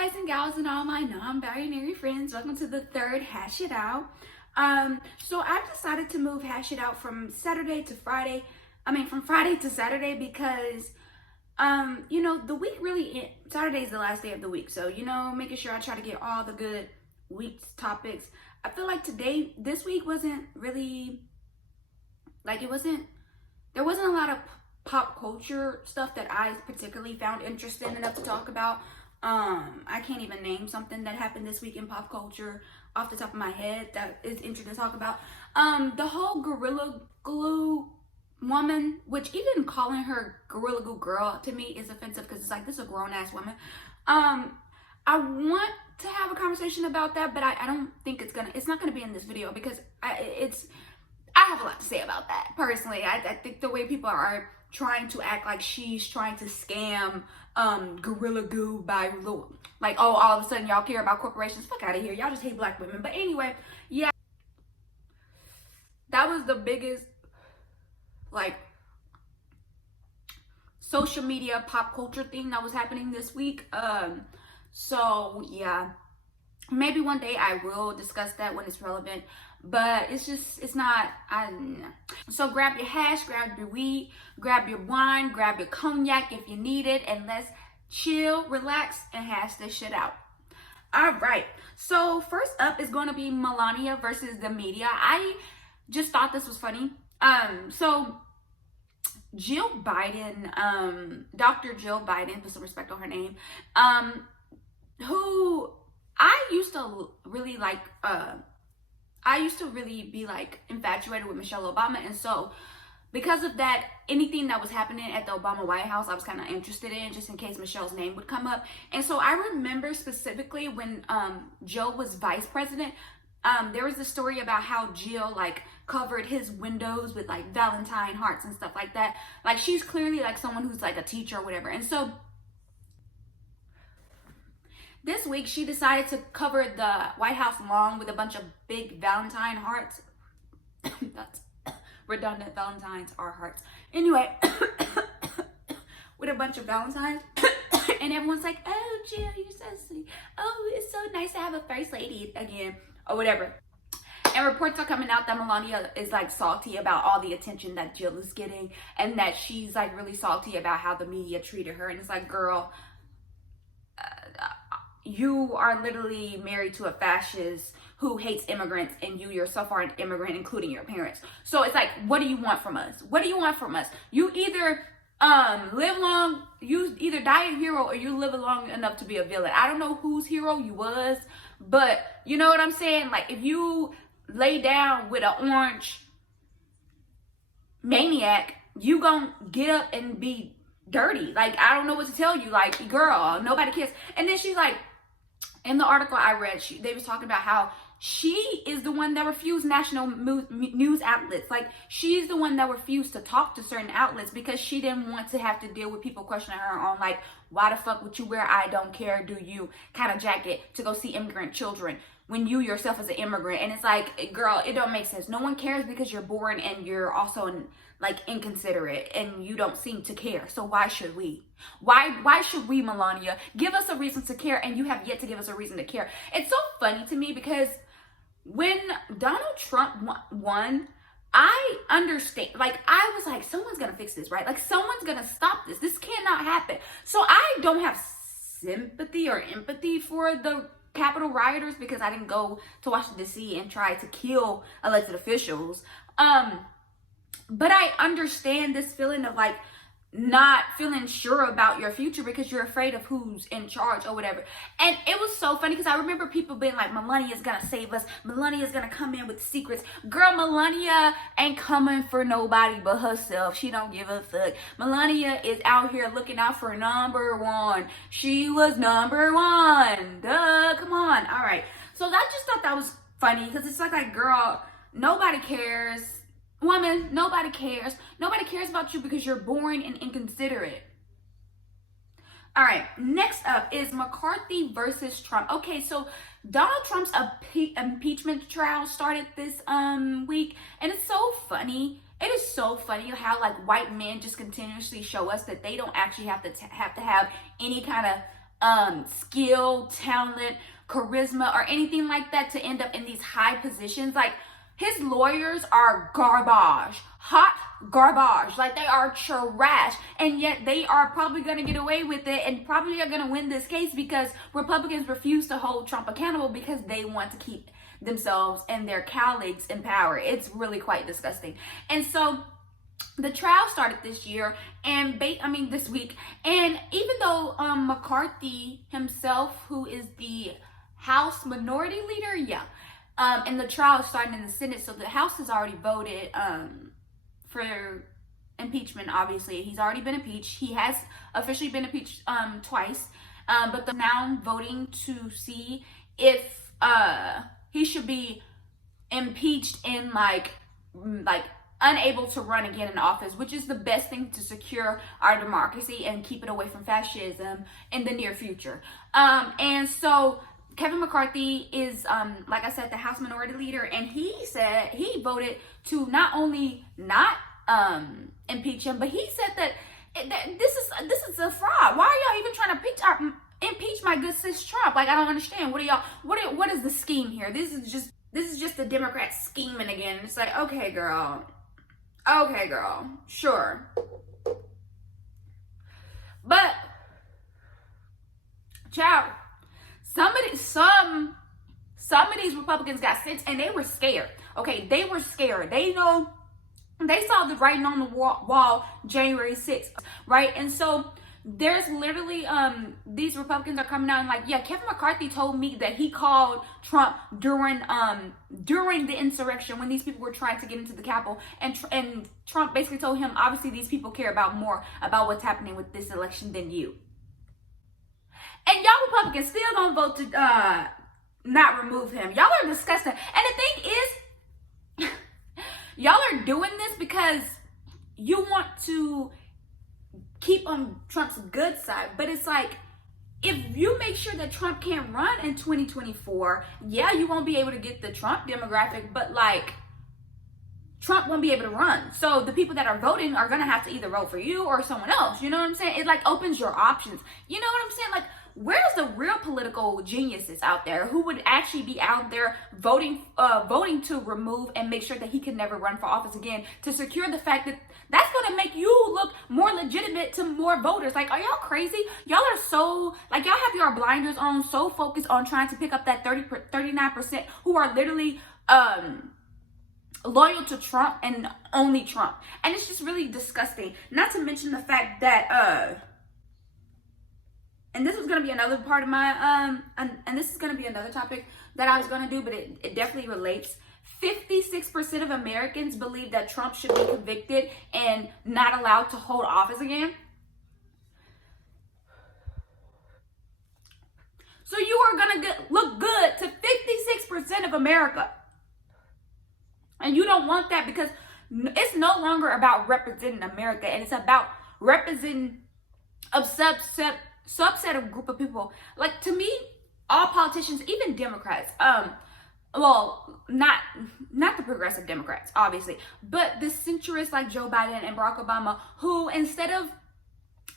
guys and gals and all my non-binary friends. Welcome to the third Hash It Out. So I've decided to move Hash It Out from Saturday to Friday. From Friday to Saturday because, the week really, Saturday is the last day of the week. So, making sure I try to get all the good week's topics. I feel like this week wasn't really, there wasn't a lot of pop culture stuff that I particularly found interesting enough to talk about. I can't even name something that happened this week in pop culture off the top of my head that is interesting to talk about. The whole Gorilla Glue woman, which even calling her Gorilla Glue girl to me is offensive because it's like, this is a grown-ass woman. I want to have a conversation about that, but I don't think it's not gonna be in this video because I have a lot to say about that personally. I think the way people are trying to act like she's trying to scam Gorilla Glue by all of a sudden y'all care about corporations. Fuck out of here. Y'all just hate black women. But anyway, yeah, that was the biggest social media pop culture thing that was happening this week. So yeah, maybe one day I will discuss that when it's relevant, but it's not. So grab your hash, grab your weed, grab your wine, grab your cognac if you need it, and let's chill, relax, and hash this shit out. All right, so first up is going to be Melania versus the media. I just thought this was funny. So Jill Biden, Dr. Jill Biden, put some respect on her name, who I used to really be infatuated with Michelle Obama. And so because of that, anything that was happening at the Obama White House, I was kind of interested in, just in case Michelle's name would come up. And so I remember specifically when Joe was vice president, there was this story about how Jill covered his windows with Valentine hearts and stuff like that. She's clearly someone who's a teacher or whatever. And so this week, she decided to cover the White House lawn with a bunch of big Valentine hearts. That's redundant. Valentines are hearts. Anyway, with a bunch of Valentines. And everyone's like, oh, Jill, you're so sweet. Oh, it's so nice to have a first lady again. Or whatever. And reports are coming out that Melania is salty about all the attention that Jill is getting. And that she's really salty about how the media treated her. And it's like, girl, you are literally married to a fascist who hates immigrants, and you yourself are an immigrant, including your parents. So it's what do you want from us? What do you want from us? You either you either die a hero or you live long enough to be a villain. I don't know whose hero you was, but you know what I'm saying? If you lay down with an orange maniac, you gonna get up and be dirty. I don't know what to tell you. Girl, nobody cares. And then she's in the article I read, they was talking about how she is the one that refused national news outlets. She's the one that refused to talk to certain outlets because she didn't want to have to deal with people questioning her on why the fuck would you wear I don't care, do you kind of jacket to go see immigrant children when you yourself is an immigrant? And it's girl, it don't make sense. No one cares because you're born and you're also inconsiderate and you don't seem to care. So why should we? Why should we, Melania? Give us a reason to care, and you have yet to give us a reason to care. It's so funny to me because when Donald Trump won, I understand. I was like, someone's gonna fix this, right? Someone's gonna stop this. This cannot happen. So I don't have sympathy or empathy for the Capitol rioters because I didn't go to Washington D.C. and try to kill elected officials. But I understand this feeling of not feeling sure about your future because you're afraid of who's in charge or whatever. And it was so funny because I remember people being like, Melania's gonna save us. Melania's gonna come in with secrets. Girl, Melania ain't coming for nobody but herself. She don't give a fuck. Melania is out here looking out for number one. She was number one. Duh, come on. All right. So I just thought that was funny because it's girl, nobody cares. Woman, nobody cares. Nobody cares about you because you're boring and inconsiderate. All right, next up is McCarthy versus Trump. Okay, so Donald Trump's impeachment trial started this week, and it's so funny. It is so funny how white men just continuously show us that they don't actually have to have any kind of skill, talent, charisma, or anything like that to end up in these high positions. Like, his lawyers are garbage, hot garbage. Like, they are trash, and yet they are probably going to get away with it and probably are going to win this case because Republicans refuse to hold Trump accountable because they want to keep themselves and their colleagues in power. It's really quite disgusting. And so the trial started this year and this week, and even though McCarthy himself, who is the House Minority Leader, and the trial is starting in the Senate, so the House has already voted for impeachment. Obviously, he's already been impeached. He has officially been impeached twice, but they're now voting to see if he should be impeached in like unable to run again in office, which is the best thing to secure our democracy and keep it away from fascism in the near future. And so Kevin McCarthy is, like I said, the House Minority Leader, and he said he voted to not only not impeach him, but he said that this is a fraud. Why are y'all even trying to impeach my good sis Trump? Like, I don't understand. What is the scheme here? This is just the Democrats scheming again. It's like, okay, girl, sure. But, child, some of these Republicans got sense, and they were scared. Okay, they were scared. They saw the writing on the wall January 6th, right? And so there's literally these Republicans are coming out and like, yeah, Kevin McCarthy told me that he called Trump during the insurrection when these people were trying to get into the Capitol, and Trump basically told him, obviously these people care more about what's happening with this election than you. And y'all Republicans still gonna vote to not remove him. Y'all are disgusting. And the thing is, y'all are doing this because you want to keep on Trump's good side. But it's like, if you make sure that Trump can't run in 2024, yeah, you won't be able to get the Trump demographic, but like, Trump won't be able to run. So the people that are voting are going to have to either vote for you or someone else. You know what I'm saying? It like opens your options. You know what I'm saying? Like, where's the real political geniuses out there who would actually be out there voting to remove and make sure that he can never run for office again, to secure the fact that that's going to make you look more legitimate to more voters? Like, are y'all crazy? Y'all are so, like, y'all have your blinders on, so focused on trying to pick up that 39% who are literally loyal to Trump and only Trump. And it's just really disgusting. Not to mention the fact that and this was going to be another part of my and this is going to be another topic that I was going to do, but it definitely relates. 56% of Americans believe that Trump should be convicted and not allowed to hold office again. So you are going to look good to 56% of America. And you don't want that, because it's no longer about representing America, and it's about representing a subset of group of people. Like, to me, all politicians, even Democrats, well, not the progressive Democrats, obviously, but the centrists like Joe Biden and Barack Obama, who instead of,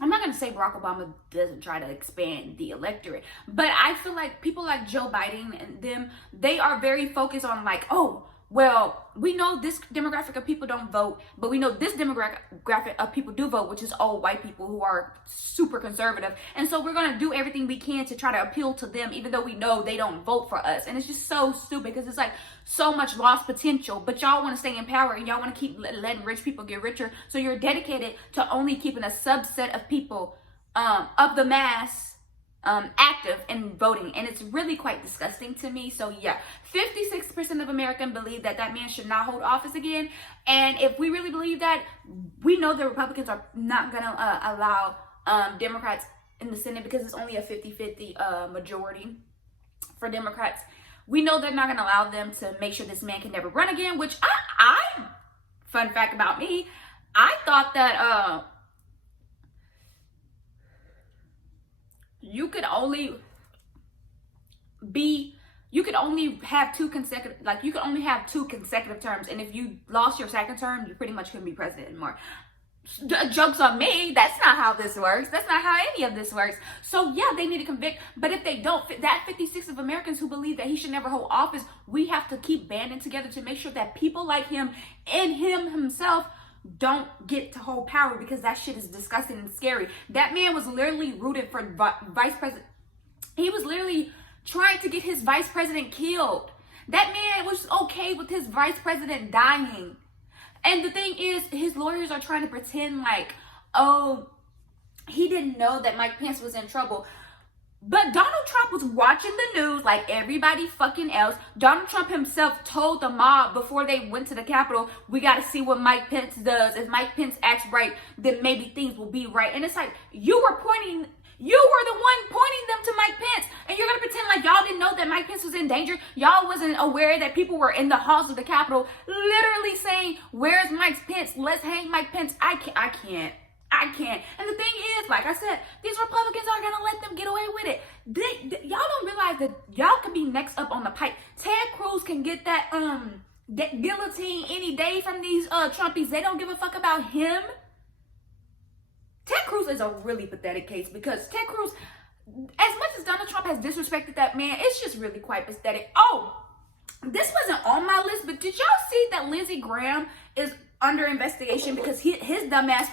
I'm not going to say Barack Obama doesn't try to expand the electorate, but I feel like people like Joe Biden and them, they are very focused on like, oh, well, we know this demographic of people don't vote, but we know this demographic of people do vote, which is old white people who are super conservative. And so we're going to do everything we can to try to appeal to them, even though we know they don't vote for us. And it's just so stupid, because it's like so much lost potential, but y'all want to stay in power and y'all want to keep letting rich people get richer. So you're dedicated to only keeping a subset of people of the mass active in voting, and it's really quite disgusting to me. So yeah, 56% of Americans believe that man should not hold office again, and if we really believe that, we know the Republicans are not gonna allow Democrats in the Senate, because it's only a 50-50 majority for Democrats. We know they're not gonna allow them to make sure this man can never run again, which I fun fact about me, I thought that you could only have two consecutive terms, and if you lost your second term, you pretty much couldn't be president anymore. Joke's on me. That's not how this works. That's not how any of this works. So yeah, they need to convict. But if they don't, that 56 of Americans who believe that he should never hold office, we have to keep banding together to make sure that people like him and him himself don't get to hold power, because that shit is disgusting and scary. That man was literally rooted for vice president. He was literally trying to get his vice president killed. That man was okay with his vice president dying. And the thing is, his lawyers are trying to pretend like, oh, he didn't know that Mike Pence was in trouble. But Donald Trump was watching the news like everybody fucking else. Donald Trump himself told the mob before they went to the Capitol, we got to see what Mike Pence does. If Mike Pence acts right, then maybe things will be right. And it's like, you were the one pointing them to Mike Pence. And you're going to pretend like y'all didn't know that Mike Pence was in danger. Y'all wasn't aware that people were in the halls of the Capitol literally saying, where's Mike Pence? Let's hang Mike Pence. I can't. And the thing is, like I said, these Republicans aren't going to let them get away with it. Y'all don't realize that y'all could be next up on the pipe. Ted Cruz can get that guillotine any day from these Trumpies. They don't give a fuck about him. Ted Cruz is a really pathetic case, because Ted Cruz, as much as Donald Trump has disrespected that man, it's just really quite pathetic. Oh, this wasn't on my list, but did y'all see that Lindsey Graham is under investigation because his dumbass,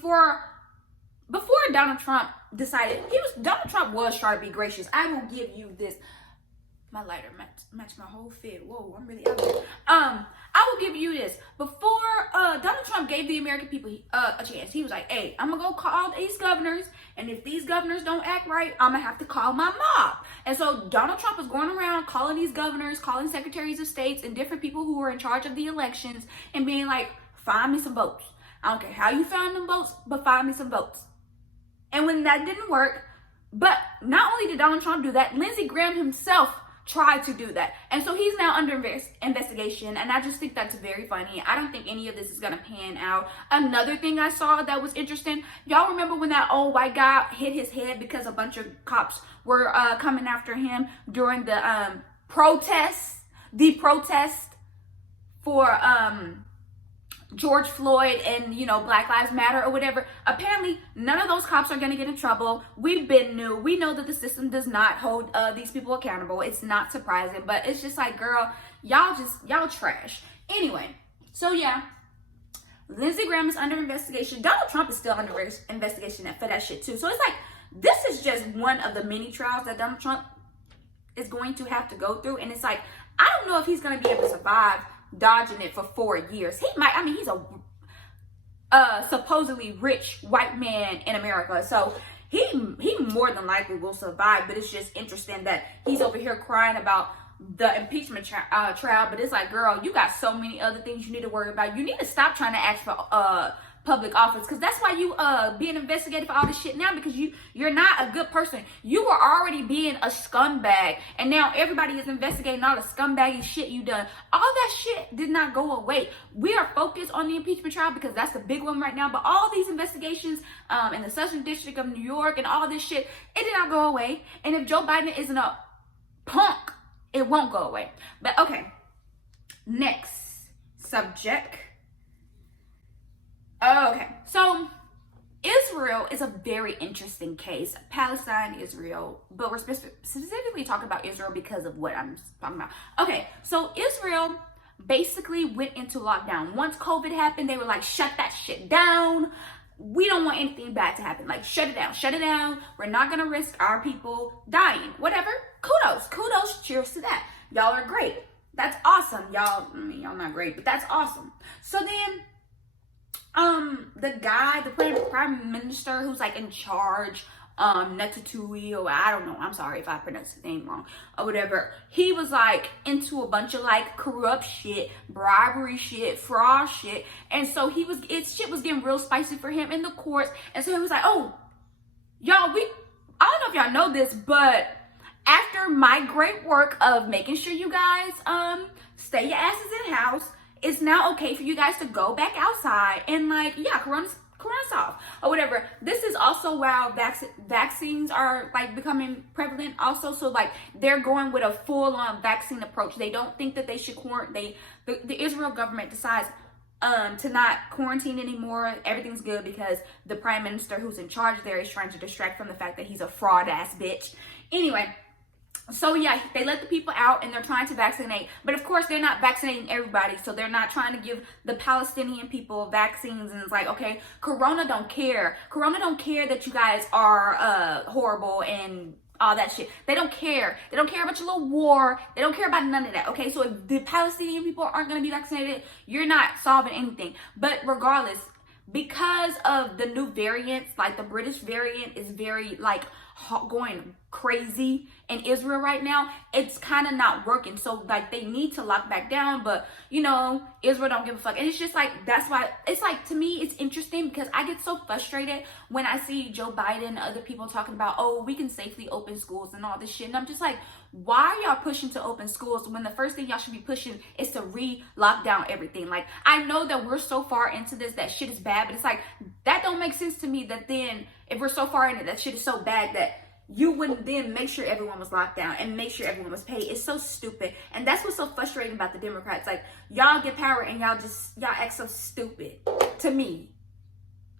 before Donald Trump decided, Donald Trump was trying to be gracious. I will give you this. My lighter match my whole fit. Whoa, I'm really out there. I will give you this. Before Donald Trump gave the American people a chance, he was like, hey, I'm going to go call these governors, and if these governors don't act right, I'm going to have to call my mob. And so Donald Trump was going around calling these governors, calling secretaries of states, and different people who were in charge of the elections, and being like, find me some votes. I don't care how you found them votes, but find me some votes. And when that didn't work, but not only did Donald Trump do that, Lindsey Graham himself tried to do that. And so he's now under investigation, and I just think that's very funny. I don't think any of this is gonna pan out. Another thing I saw that was interesting, y'all remember when that old white guy hit his head because a bunch of cops were coming after him during the protest for George Floyd and, Black Lives Matter or whatever. Apparently, none of those cops are going to get in trouble. We know that the system does not hold these people accountable. It's not surprising, but it's just like, girl, y'all trash. Anyway, so yeah, Lindsey Graham is under investigation. Donald Trump is still under investigation for that shit too. So it's like, this is just one of the many trials that Donald Trump is going to have to go through. And it's like, I don't know if he's going to be able to survive dodging it for 4 years. He might. I mean, he's a supposedly rich white man in America, so he more than likely will survive. But it's just interesting that he's over here crying about the impeachment trial. But it's like, girl, you got so many other things you need to worry about. You need to stop trying to ask for public office, because that's why you being investigated for all this shit now, because you're not a good person. You were already being a scumbag, and now everybody is investigating all the scumbaggy shit you done. All that shit did not go away. We are focused on the impeachment trial because that's the big one right now, but all these investigations in the Southern District of New York and all this shit, it did not go away. And if Joe Biden isn't a punk, it won't go away. But okay, next subject. Okay, so Israel is a very interesting case. Palestine, Israel, but we're specifically talking about Israel because of what I'm talking about. Okay, so Israel basically went into lockdown. Once COVID happened, they were like, shut that shit down. We don't want anything bad to happen. Like, shut it down. We're not going to risk our people dying. Whatever. Kudos. Cheers to that. Y'all are great. That's awesome. Y'all not great, but that's awesome. So then, the prime minister who's like in charge, Netanyahu, or I don't know, I'm sorry if I pronounced his name wrong or whatever, he was like into a bunch of like corrupt shit, bribery shit, fraud shit, and so shit was getting real spicy for him in the courts. And so he was like, oh, y'all, I don't know if y'all know this, but after my great work of making sure you guys stay your asses in house, it's now okay for you guys to go back outside and like, yeah, Corona's off or whatever. This is also while vaccines are like becoming prevalent also. So like they're going with a full-on vaccine approach. They don't think that they should quarantine. The Israel government decides, to not quarantine anymore. Everything's good because the prime minister who's in charge there is trying to distract from the fact that he's a fraud ass bitch. Anyway, so yeah, they let the people out and they're trying to vaccinate. But of course, they're not vaccinating everybody. So they're not trying to give the Palestinian people vaccines. And it's like, okay, Corona don't care. Corona don't care that you guys are horrible and all that shit. They don't care. They don't care about your little war. They don't care about none of that. Okay, so if the Palestinian people aren't going to be vaccinated, you're not solving anything. But regardless, because of the new variants, like the British variant is very like going crazy in Israel right now, it's kind of not working. So like they need to lock back down, but you know, Israel don't give a fuck. And it's just like, that's why it's like, to me, it's interesting because I get so frustrated when I see Joe Biden and other people talking about, oh, we can safely open schools and all this shit. And I'm just like, why are y'all pushing to open schools when the first thing y'all should be pushing is to lock down everything? Like, I know that we're so far into this that shit is bad, but it's like, that don't make sense to me that then if we're so far in it that shit is so bad that you wouldn't then make sure everyone was locked down and make sure everyone was paid. It's so stupid. And that's what's so frustrating about the Democrats. Like, y'all get power and y'all act so stupid to me.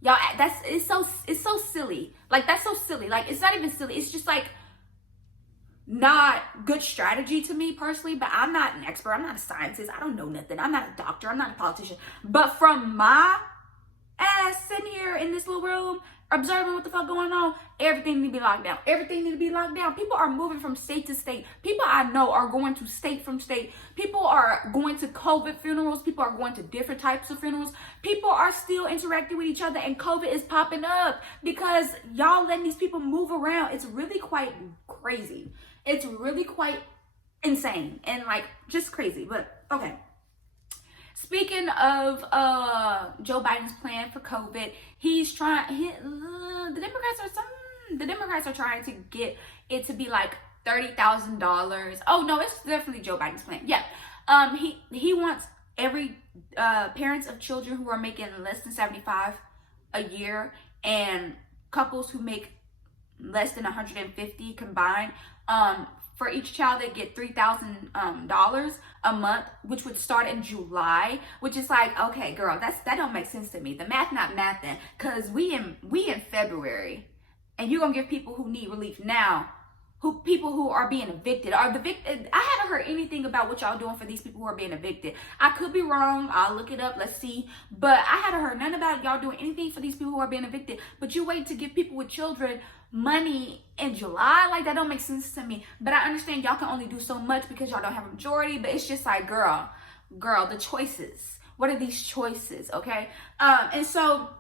Y'all, it's so silly. Like, that's so silly. Like, it's not even silly. It's just like not good strategy to me personally, but I'm not an expert. I'm not a scientist. I don't know nothing. I'm not a doctor. I'm not a politician. But from my ass sitting here in this little room, observing what the fuck going on, everything need to be locked down. Everything need to be locked down. People are moving from state to state. People I know are going to state from state. People are going to COVID funerals. People are going to different types of funerals. People are still interacting with each other, and COVID is popping up because y'all letting these people move around. It's really quite crazy. It's really quite insane and like just crazy. But okay. Speaking of Joe Biden's plan for COVID, the Democrats are trying to get it to be like $30,000. Oh no, it's definitely Joe Biden's plan. Yeah, he wants every parents of children who are making less than 75 a year and couples who make less than 150 combined. For each child, they get $3,000 a month, which would start in July, which is like, okay, girl, that don't make sense to me. The math not mathing, cause we in February, and you gonna give people who need relief now, people who are being evicted are the victim. I haven't heard anything about what y'all doing for these people who are being evicted. I could be wrong. I'll look it up. Let's see. But I haven't heard none about y'all doing anything for these people who are being evicted. But you wait to give people with children money in July? Like, that don't make sense to me. But I understand y'all can only do so much because y'all don't have a majority. But it's just like, girl, the choices. What are these choices? Okay. And so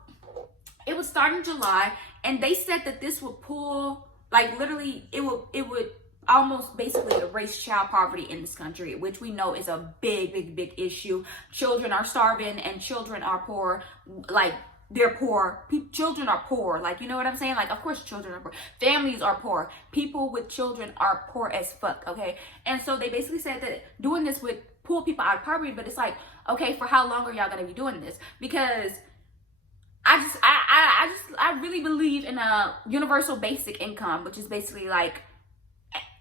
it would start in July, and they said that this would pull, like, literally, it would almost basically erase child poverty in this country, which we know is a big issue. Children are starving and children are poor. Like, they're poor. Children are poor. Like, you know what I'm saying? Like, of course children are poor. Families are poor. People with children are poor as fuck, okay? And so they basically said that doing this would pull people out of poverty, but it's like, okay, for how long are y'all gonna be doing this? Because I really believe in a universal basic income, which is basically like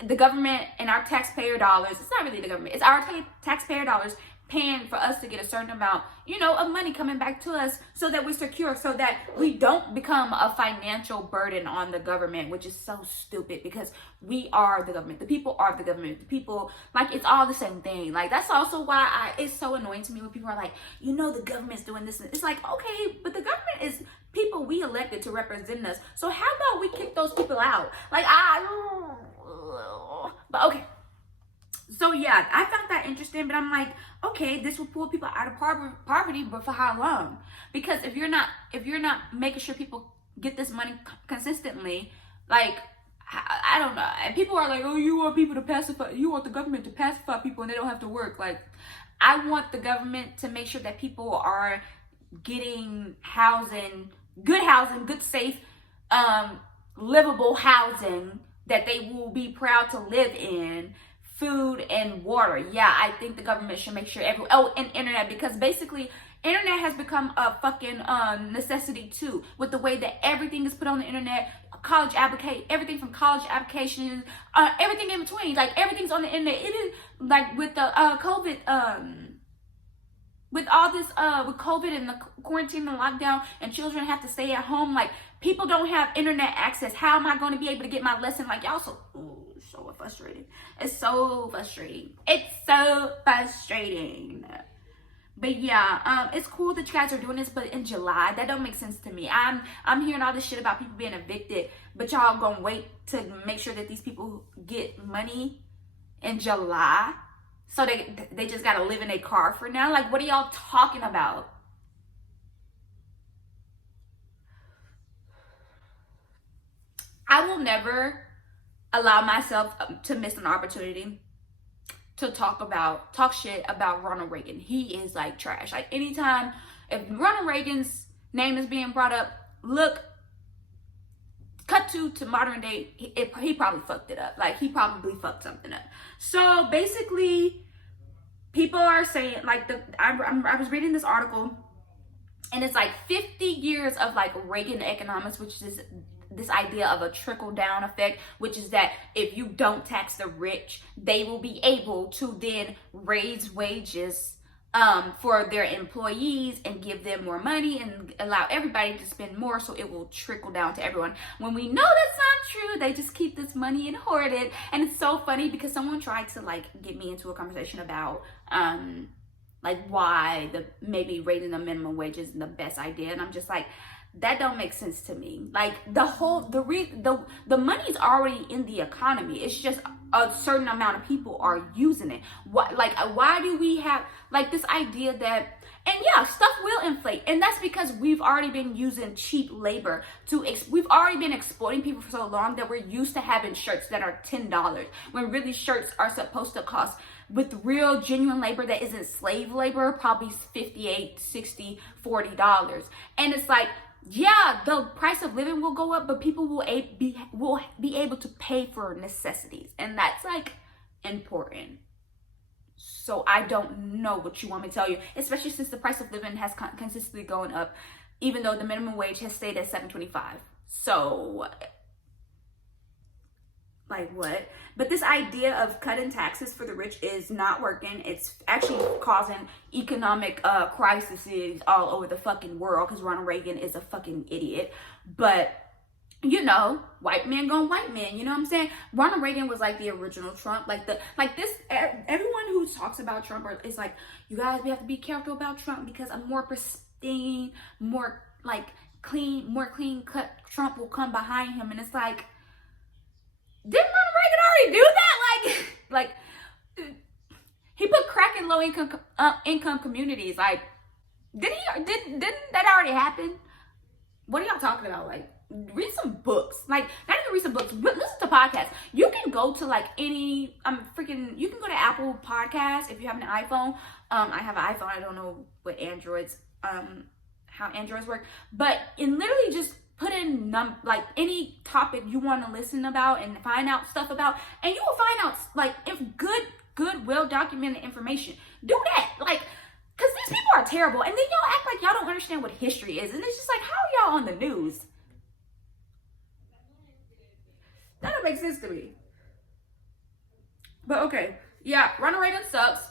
the government and our taxpayer dollars. It's not really the government. It's our taxpayer dollars paying for us to get a certain amount, you know, of money coming back to us so that we're secure, so that we don't become a financial burden on the government, which is so stupid because we are the government. The people are the government. The people, like, it's all the same thing. Like, that's also why it's so annoying to me when people are like, you know, the government's doing this. It's like, okay, but the government is people we elected to represent us. So how about we kick those people out? Like, but okay. So yeah, I found that interesting, but I'm like, okay, this will pull people out of poverty, but for how long? Because if you're not making sure people get this money consistently, like, I don't know. And people are like, oh, you want the government to pacify people and they don't have to work. Like, I want the government to make sure that people are getting good, safe, livable housing that they will be proud to live in, food and water. Yeah, I think the government should make sure and internet, because basically internet has become a fucking necessity too, with the way that everything is put on the internet. Everything from college applications, everything in between, like everything's on the internet. It is like with the COVID with all this with COVID and the quarantine and lockdown, and children have to stay at home, like people don't have internet access. How am I going to be able to get my lesson? Like y'all so frustrating. It's so frustrating. It's so frustrating. But yeah, it's cool that you guys are doing this, but in July, that don't make sense to me. I'm hearing all this shit about people being evicted, but y'all gonna wait to make sure that these people get money in July, so they just gotta live in a car for now. Like, what are y'all talking about? I will never allow myself to miss an opportunity to talk shit about Ronald Reagan. He is like trash. Like anytime if Ronald Reagan's name is being brought up, look, cut to modern day, he probably fucked it up. Like he probably fucked something up. So basically, people are saying like I was reading this article, and it's like 50 years of like Reagan economics, which is this idea of a trickle down effect, which is that if you don't tax the rich, they will be able to then raise wages for their employees and give them more money and allow everybody to spend more, so it will trickle down to everyone. When we know that's not true, they just keep this money and hoard it. And it's so funny because someone tried to like get me into a conversation about like why maybe raising the minimum wage isn't the best idea, and I'm just like, that don't make sense to me. Like the money's already in the economy. It's just a certain amount of people are using it. Why do we have like this idea that, and yeah, stuff will inflate, and that's because we've already been using cheap labor we've already been exploiting people for so long that we're used to having shirts that are $10 when really shirts are supposed to cost, with real genuine labor that isn't slave labor, probably $58, $60, $40. And it's like, yeah, the price of living will go up, but people will be able to pay for necessities, and that's like important. So I don't know what you want me to tell you, especially since the price of living has consistently going up, even though the minimum wage has stayed at $7.25. So like what? But this idea of cutting taxes for the rich is not working. It's actually causing economic crises all over the fucking world because Ronald Reagan is a fucking idiot. But you know, white man going white man, you know what I'm saying? Ronald Reagan was like the original Trump. Everyone who talks about Trump is like, you guys, we have to be careful about Trump because a more pristine, more clean cut Trump will come behind him. And it's like, didn't Ronald Reagan already do that? Like he put crack in low income communities. Like, didn't that already happen? What are y'all talking about? Like, read some books. Like, not even read some books, but listen to podcasts. You can go to like any you can go to Apple Podcasts if you have an iPhone. I have an iPhone. I don't know what how Androids work, but in literally just put in like any topic you want to listen about and find out stuff about, and you will find out like if good well documented information. Do that, like, because these people are terrible, and then y'all act like y'all don't understand what history is, and it's just like, how are y'all on the news? That don't make sense to me. But okay, yeah, Ronald Reagan sucks,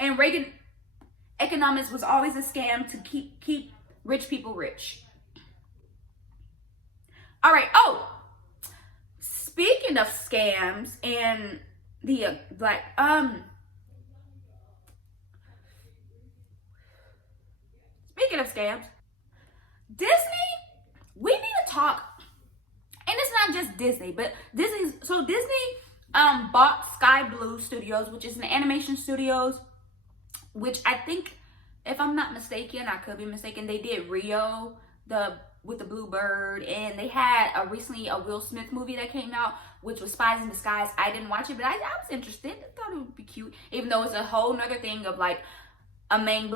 and Reagan economics was always a scam to keep rich people rich. All right. Oh, speaking of scams and the speaking of scams, Disney, we need to talk. And it's not just Disney, but Disney bought Sky Blue Studios, which is an animation studios, which I think, if I'm not mistaken, I could be mistaken, they did Rio, with the blue bird, and they had recently a Will Smith movie that came out, which was Spies in Disguise. I didn't watch it, but I was interested. I thought it would be cute, even though it's a whole nother thing of like a main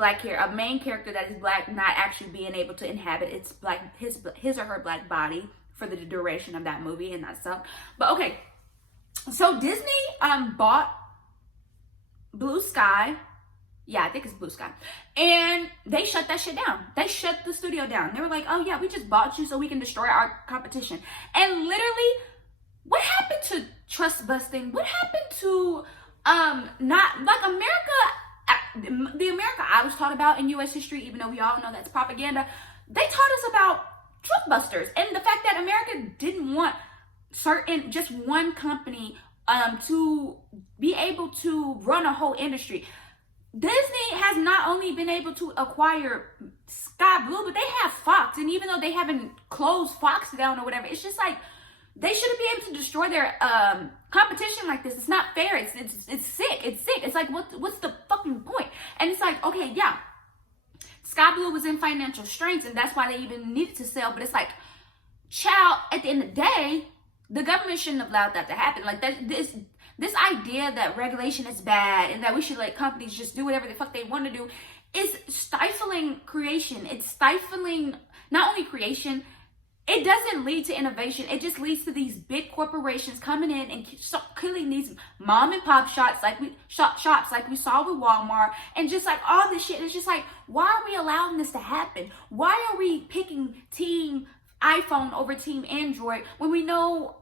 character that is black not actually being able to inhabit its black his or her black body for the duration of that movie, and that sucked. But okay, so Disney bought Blue Sky. Yeah, I think it's Blue Sky. And they shut that shit down. They shut the studio down. They were like, oh yeah, we just bought you so we can destroy our competition. And literally, what happened to trust busting? What happened to America the America I was taught about in U.S. history, even though we all know that's propaganda, they taught us about truth busters and the fact that America didn't want just one company to be able to run a whole industry. Disney has not only been able to acquire Sky Blue, but they have Fox. And even though they haven't closed Fox down or whatever, it's just like, they shouldn't be able to destroy their competition like this. It's not fair. It's sick. It's sick. It's like, what's the fucking point? And it's like, okay, yeah, Sky Blue was in financial straits, and that's why they even needed to sell. But it's like, child, at the end of the day, the government shouldn't have allowed that to happen. Like, this idea that regulation is bad and that we should let companies just do whatever the fuck they want to do is stifling creation. It's stifling not only creation, it doesn't lead to innovation. It just leads to these big corporations coming in and killing these mom and pop shops like we saw with Walmart, and just like all this shit. It's just like, why are we allowing this to happen? Why are we picking team iPhone over team Android when we know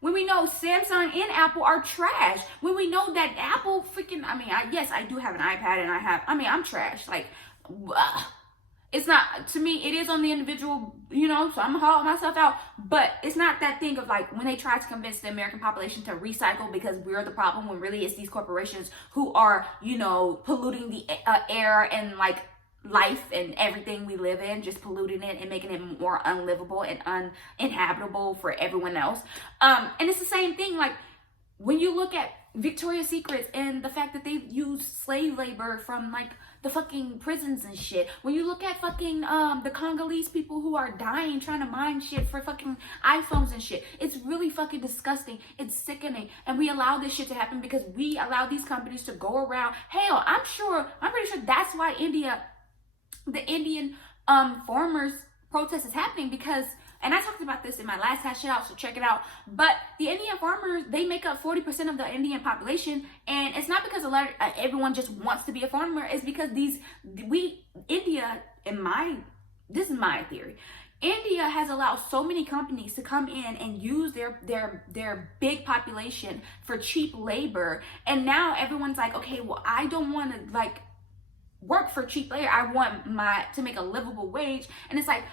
Samsung and Apple are trash? When we know that Apple freaking, yes, I do have an iPad and I'm trash. Like, it's not, to me, it is on the individual, so I'm gonna haul myself out, but it's not that thing of like when they try to convince the American population to recycle because we're the problem, when really it's these corporations who are, polluting the air and like life and everything we live in, just polluting it and making it more unlivable and uninhabitable for everyone else. And it's the same thing, like when you look at Victoria's Secrets and the fact that they use slave labor from like the fucking prisons and shit. When you look at fucking the Congolese people who are dying trying to mine shit for fucking iPhones and shit, it's really fucking disgusting. It's sickening, and we allow this shit to happen because we allow these companies to go around. Hell, I'm pretty sure that's why the Indian farmers protest is happening, because, and I talked about this in my last hash out, so check it out. But the Indian farmers, they make up 40% of the Indian population, and it's not because everyone just wants to be a farmer. It's because India, this is my theory, India has allowed so many companies to come in and use their big population for cheap labor, and now everyone's like, okay, well, I don't want to like work for cheap labor. I want to make a livable wage. And it's like,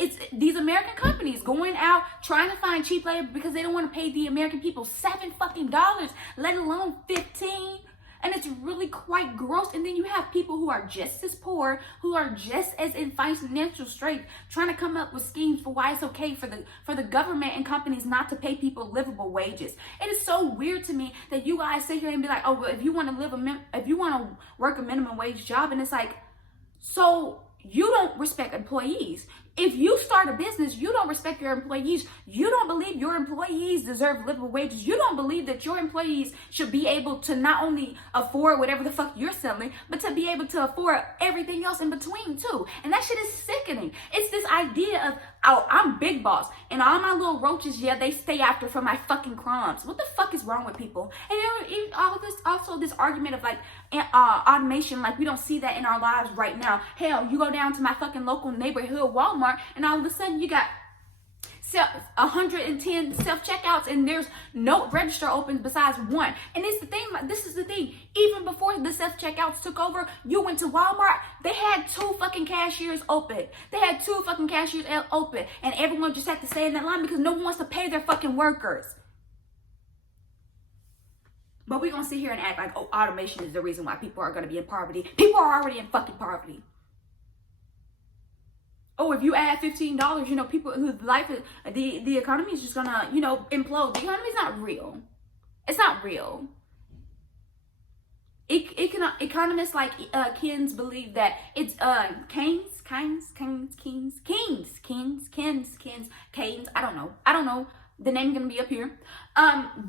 it's these American companies going out trying to find cheap labor because they don't want to pay the American people $7 let alone 15. And it's really quite gross. And then you have people who are just as poor, who are just as in financial straits, trying to come up with schemes for why it's okay for the government and companies not to pay people livable wages. It is so weird to me that you guys sit here and be like, oh, well, if you want to work a minimum wage job, and it's like, so you don't respect employees. If you start a business, you don't respect your employees. You don't believe your employees deserve livable wages. You don't believe that your employees should be able to not only afford whatever the fuck you're selling, but to be able to afford everything else in between too. And that shit is sickening. It's this idea of, oh, I'm big boss, and all my little roaches, yeah, they stay after for my fucking crumbs. What the fuck is wrong with people? And also this argument of like automation, like we don't see that in our lives right now. Hell, you go down to my fucking local neighborhood Walmart, and all of a sudden you got 110 self-checkouts, and there's no register open besides one. And it's the thing, this is the thing, even before the self-checkouts took over, you went to Walmart, they had 2 fucking cashiers open. And everyone just had to stay in that line because no one wants to pay their fucking workers. But we're gonna sit here and act like, oh, automation is the reason why people are gonna be in poverty. People are already in fucking poverty. Oh, if you add $15, people whose life is, the economy is just gonna, implode. The economy is not real. It's not real. Economists like Keynes believe that it's Keynes. I don't know. The name gonna be up here.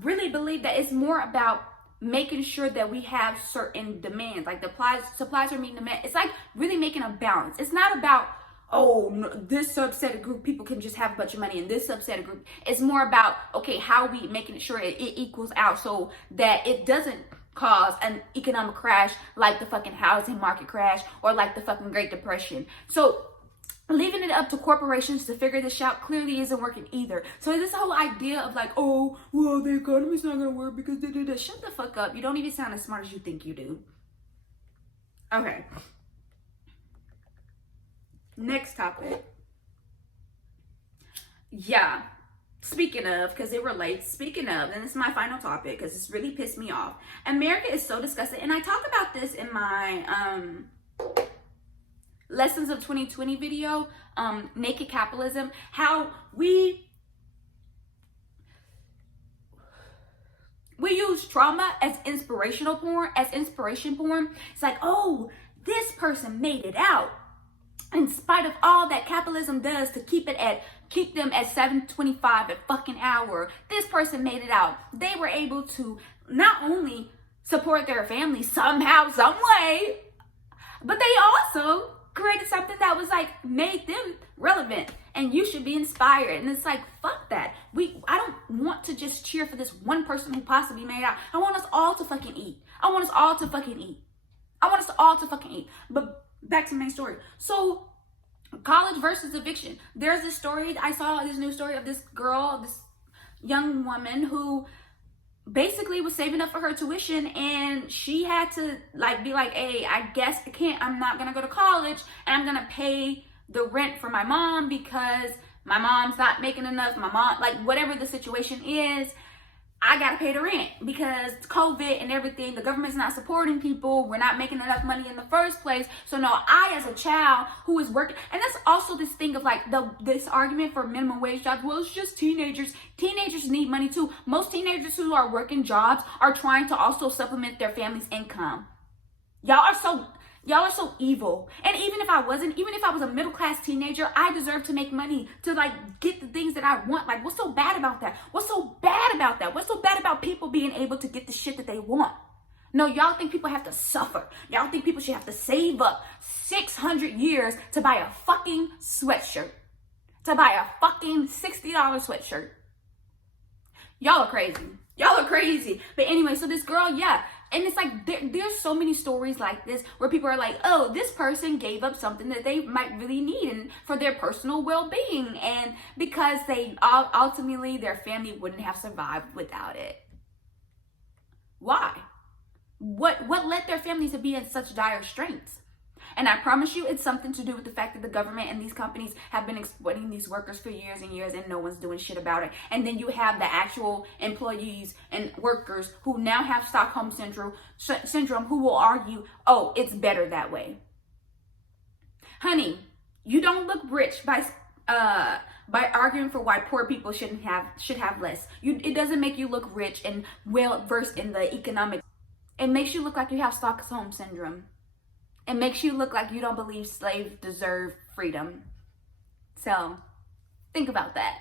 Really believe that it's more about making sure that we have certain demands, like the supplies are meeting demand. It's like really making a balance. It's not about, oh, no, this subset of group people can just have a bunch of money, and this subset of group. It's more about, okay, how are we making sure it equals out so that it doesn't cause an economic crash like the fucking housing market crash or like the fucking Great Depression. So leaving it up to corporations to figure this out clearly isn't working either. So this whole idea of like, oh, well, the economy's not gonna work because shut the fuck up. You don't even sound as smart as you think you do. Okay. Next topic. Yeah. Speaking of, because it relates, speaking of, and this is my final topic because it's really pissed me off. America is so disgusting. And I talk about this in my Lessons of 2020 video, Naked Capitalism, how we use trauma as inspirational porn, as inspiration porn. It's like, oh, this person made it out in spite of all that capitalism does to keep them at $7.25 a fucking hour. This person made it out. They were able to not only support their family somehow, some way, but they also created something that was like made them relevant, and you should be inspired. And it's like, fuck that. I don't want to just cheer for this one person who possibly made it out. I want us all to fucking eat. I want us all to fucking eat. But back to the main story. So college versus eviction. There's this story, I saw this news story of this girl, this young woman who basically was saving up for her tuition, and she had to be like, hey, I guess I'm not gonna go to college, and I'm gonna pay the rent for my mom because my mom's not making enough. My mom, whatever the situation is, I gotta pay the rent because COVID and everything, the government's not supporting people. We're not making enough money in the first place. So no, I as a child who is working, and that's also this thing of this argument for minimum wage jobs. Well, it's just teenagers. Teenagers need money too. Most teenagers who are working jobs are trying to also supplement their family's income. Y'all are so evil. And even if I was a middle-class teenager, I deserve to make money to get the things that I want. What's so bad about that? What's so bad about people being able to get the shit that they want? No, y'all think people have to suffer. Y'all think people should have to save up 600 years to buy a fucking sweatshirt. To buy a fucking $60 sweatshirt. Y'all are crazy. But anyway, so this girl, yeah. And it's there's so many stories like this where people are like, oh, this person gave up something that they might really need and for their personal well-being. And because they ultimately, their family wouldn't have survived without it. Why? What led their families to be in such dire straits? And I promise you, it's something to do with the fact that the government and these companies have been exploiting these workers for years and years, and no one's doing shit about it. And then you have the actual employees and workers who now have Stockholm syndrome who will argue, oh, it's better that way. Honey, you don't look rich by arguing for why poor people should have less. It doesn't make you look rich and well versed in the economics. It makes you look like you have Stockholm syndrome. It makes you look like you don't believe slaves deserve freedom. So, think about that.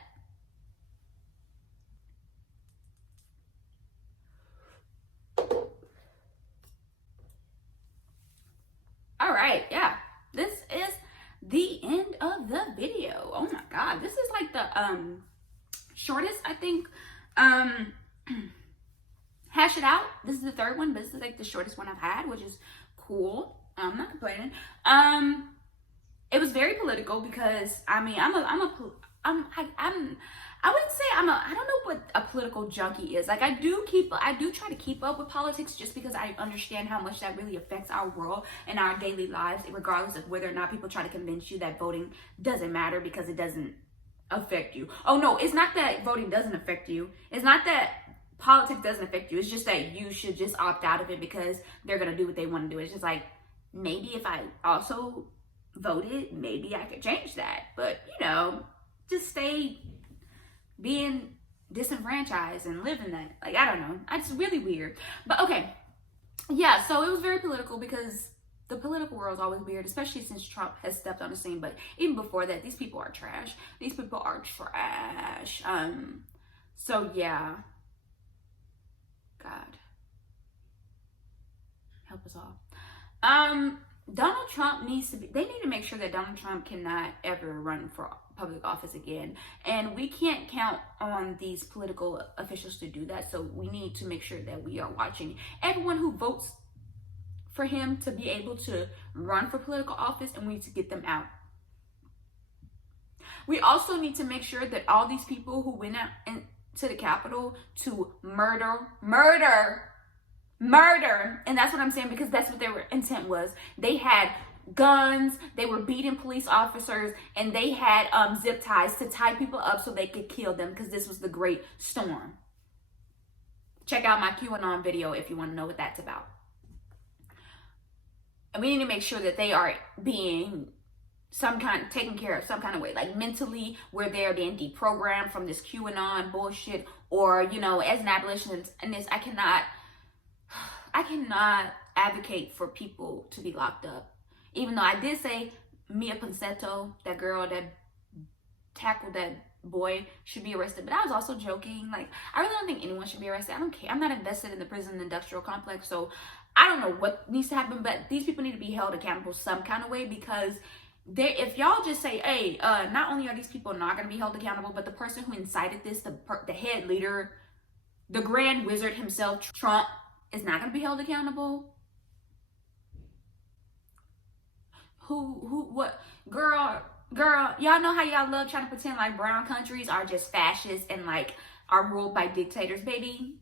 All right, yeah. This is the end of the video. Oh my God, this is the shortest, I think. Hash it out. This is the third one, but this is the shortest one I've had, which is cool. I'm not complaining. It was very political because I wouldn't say I don't know what a political junkie is. I do try to keep up with politics just because I understand how much that really affects our world and our daily lives, regardless of whether or not people try to convince you that voting doesn't matter because it doesn't affect you. Oh no, it's not that voting doesn't affect you. It's not that politics doesn't affect you. It's just that you should just opt out of it because they're gonna do what they want to do. It's just maybe if I also voted, maybe I could change that. But, just stay being disenfranchised and live in that. I don't know. It's really weird. But, okay. Yeah, so it was very political because the political world is always weird, especially since Trump has stepped on the scene. But even before that, these people are trash. So, yeah. God. Help us all. Donald Trump they need to make sure that Donald Trump cannot ever run for public office again. And we can't count on these political officials to do that. So we need to make sure that we are watching everyone who votes for him to be able to run for political office, and we need to get them out. We also need to make sure that all these people who went out into the Capitol to murder Murder. And that's what I'm saying, because that's what their intent was. They had guns, they were beating police officers, and they had zip ties to tie people up so they could kill them, because this was the Great Storm. Check out my QAnon video if you want to know what that's about. And we need to make sure that they are being taken care of some kind of way, like mentally, where they're being deprogrammed from this QAnon bullshit, or, you know, as an abolitionist, and this, I cannot advocate for people to be locked up. Even though I did say Mia Ponsetto, that girl that tackled that boy, should be arrested, but I was also joking. Like, I really don't think anyone should be arrested. I don't care. I'm not invested in the prison industrial complex, so I don't know what needs to happen, but these people need to be held accountable some kind of way, because if y'all just say, hey, not only are these people not going to be held accountable, but the person who incited this, the head leader, the grand wizard himself, Trump, is not going to be held accountable. What? Girl, y'all know how y'all love trying to pretend like brown countries are just fascist and like are ruled by dictators, baby.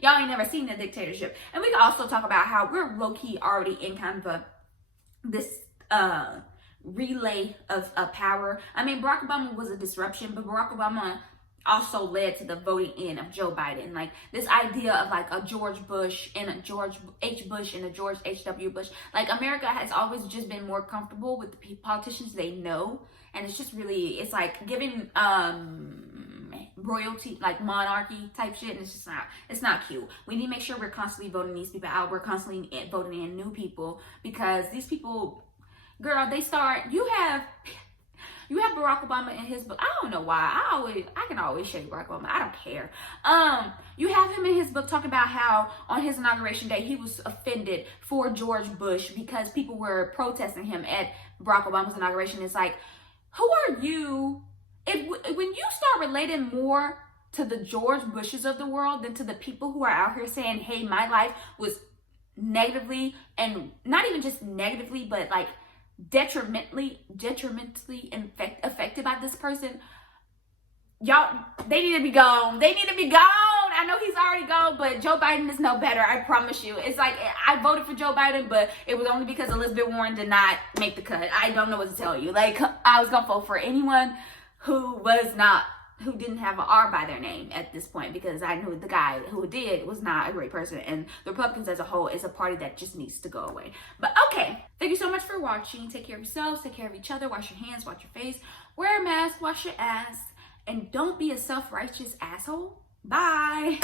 Y'all ain't never seen a dictatorship. And we can also talk about how we're low-key already in kind of this relay of power. I mean, Barack Obama was a disruption, but Barack Obama also led to the voting in of Joe Biden. Like, this idea of like a George Bush and a George H. Bush and a George H.W. Bush. Like, America has always just been more comfortable with the politicians they know. And it's just really, it's like giving royalty, like monarchy type shit. And it's just it's not cute. We need to make sure we're constantly voting these people out. We're constantly voting in new people, because these people, girl, you have Barack Obama in his book. I don't know why. I can always show you Barack Obama. I don't care. You have him in his book talking about how on his inauguration day, he was offended for George Bush because people were protesting him at Barack Obama's inauguration. It's like, who are you? When you start relating more to the George Bushes of the world than to the people who are out here saying, hey, my life was negatively, and not even just negatively, but like detrimentally affected by this person, y'all, they need to be gone. I know he's already gone, but Joe Biden is no better. I promise you. It's like, I voted for Joe Biden, but it was only because Elizabeth Warren did not make the cut. I don't know what to tell you. Like, I was gonna vote for anyone who didn't have an R by their name at this point, because I knew the guy who did was not a great person, and the Republicans as a whole is a party that just needs to go away. But okay, thank you so much for watching. Take care of yourselves, take care of each other, wash your hands, wash your face, wear a mask, wash your ass, and don't be a self-righteous asshole. Bye.